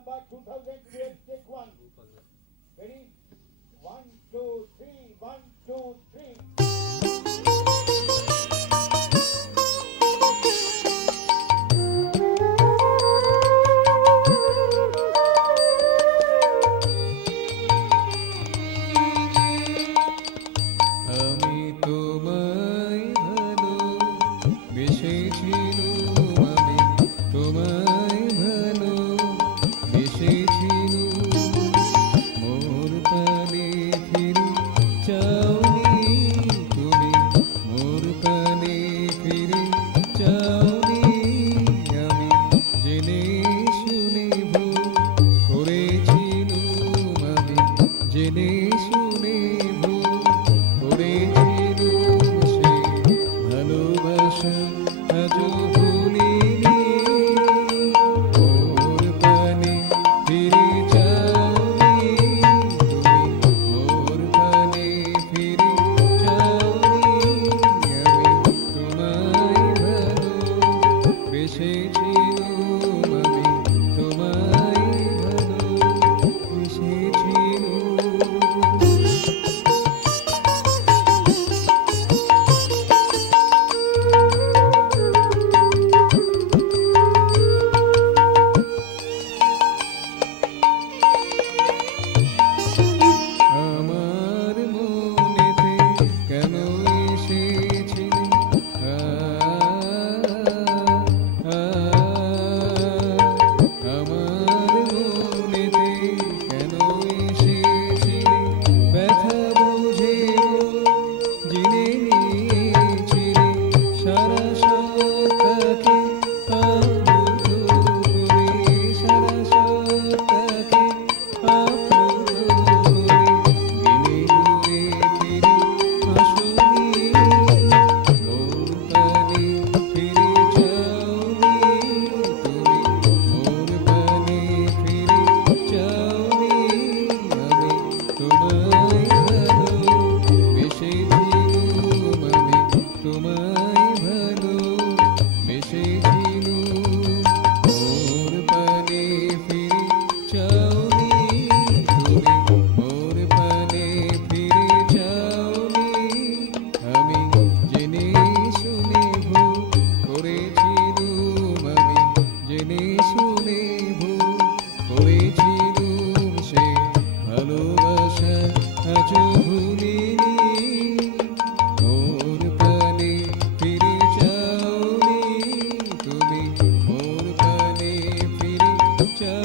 number 2012, take one. Ready? 1, 2, 3, 1, 2, 3. আমি তোমায় ভালোবেসেছিলুম, আমি তোমায় ভালোবেসেছিলুম, মোর প্রাণে ফিরে চাওনি তুমি, মোর প্রাণে ফিরে চাওনি, আমি জেনে শুনে ভুল করেছিলুম, আমি জেনে শুনে ভুল করেছিলুম, সে ভালোবাসা আজও ভুলিনি, মোর প্রাণে ফিরে চাওনি তুমি, মোর প্রাণে ফিরে চাওনি, আমি তোমায় ভালোবেসেছিলুম, আমি তোমায় ভালোবেসেছিলুম। আমার মনেতে কেন এসেছিলি, আমার মনেতে কেন এসেছিলি, ব্যথা বুঝে জিনে নিয়েছিলি, সারা সত্তাকে আপ্লুত করে, সারা সত্তাকে আপ্লুত করে, দিনে ঘুরে ফিরে আসনি, মোর প্রাণে ফিরে যাওনি তুমি, মোর প্রাণে ফিরে যাওনি, আমি তোমায় ভালোবেসেছিলুম, আমি তোমায় ভালোবেসেছিলুম, মোর প্রাণে ফিরে যাওনি তুমি, মোর প্রাণে ফিরে যাওনি, আমি জেনে শুনে ভুল করেছিলুম, আমি জেনে শুনে ভুল করেছিলুম, সে ভালোবাসা আজও ভুলিনি, মোর প্রাণে ফিরে যাওনি তুমি, মোর প্রাণে ফিরে যাওনি।